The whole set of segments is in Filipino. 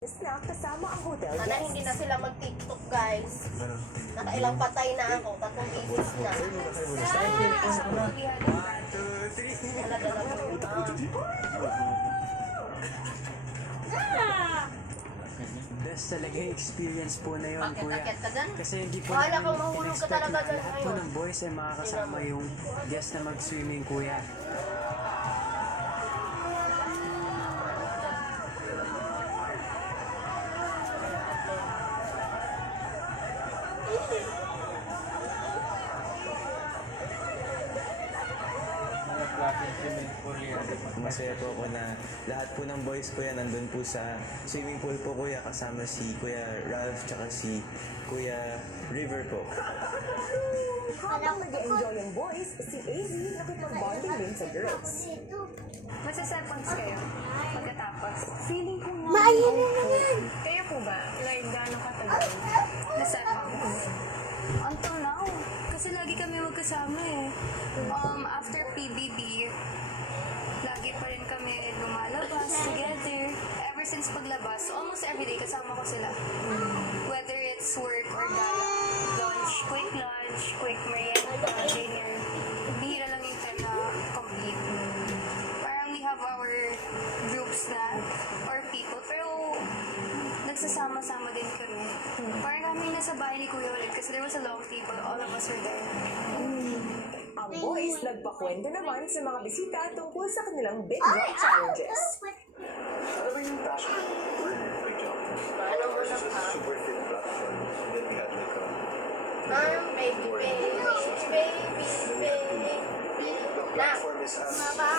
Snack kasama ang hotel Sana guests. hindi na sila mag-TikTok, guys. Nakailang patay na ako, 3 isis na. Talaga Best talaga yung experience po na yun, kuya. Akit ka dyan? Kasi hindi po Bahala namin kang mahulog ka in-expect talaga na dyan lahat po ngayon. ng boys ay makakasama yung guest na mag-swimming, kuya. Masaya po ako na lahat po ng boys kuya nandun po sa swimming pool po kuya kasama si Kuya Ralph tsaka si Kuya River po. Habang nag-enjoy yung boys, si AZ nakipag-bonding din sa girls. Magsa-seconds kayo pagkatapos. Feeling ko nga Maayan na naman! Kayo po ba? Like, gaano katagal? Na seconds? Until now. Kasi lagi kami magkasama eh. After PBB, lagi pa rin kami lumalabas together. Ever since paglabas, almost everyday kasama ko sila. Whether it's work or gala. Lunch, quick merienda, dinner. Bihira lang yung time na complete. Parang we have our groups na or people, pero nagsasama-sama din kami. Parang kami nasa bahay ni Kuya ulit kasi there was a long table, all of us were there. ang boys nagpakwento naman sa mga bisita tungkol sa kanilang big rock challenges. Ano ba yung passion for big jump? Ano mo na Just a ka? super thin platform. And then we had like a Baby, baby, baby, baby. the platform is as Mama,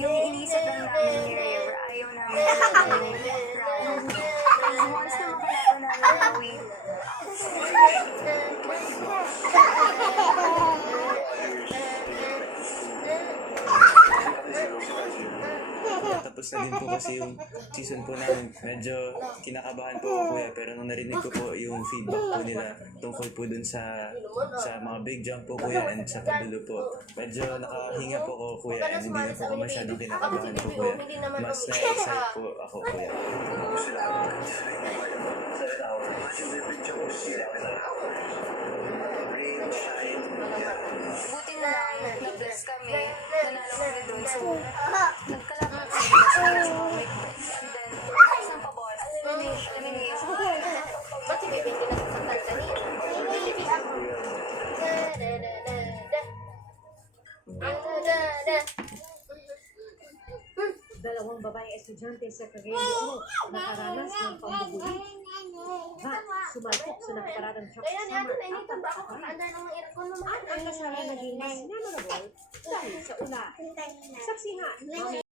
Yung inisip lang namin ni River, ayaw namin round. Once na makalaban namin away, Tapos na din po kasi yung season po namin. Medyo kinakabahan po ako kuya pero nung narinig ko po yung feedback po nila tungkol po dun sa mga big jump po kuya and sa padulo po. Medyo nakahinga po ako kuya and hindi na po ako masyadong kinakabahan po kuya. Mas na-excite po ako kuya. sila. Yung big jump is rain, shine, yeah. buti na lang, na-bless kami, nanalo kami doon. So, nagkalaban kami sa mga and then, isang pabos, elimination. ba't si Baby hindi nasasaktan kanina? Baby ako. Dalawang babaeng estudyante sa Cagayan de Oro nakaranas ng pambubuli. Sumalpok sa nakaparadang truck Kaya sa niya summer. doon, nainitan ba ako? Kaanda ng aircon naman. Ang kasama naging mas memorable dahil sa ula. Saksi nga,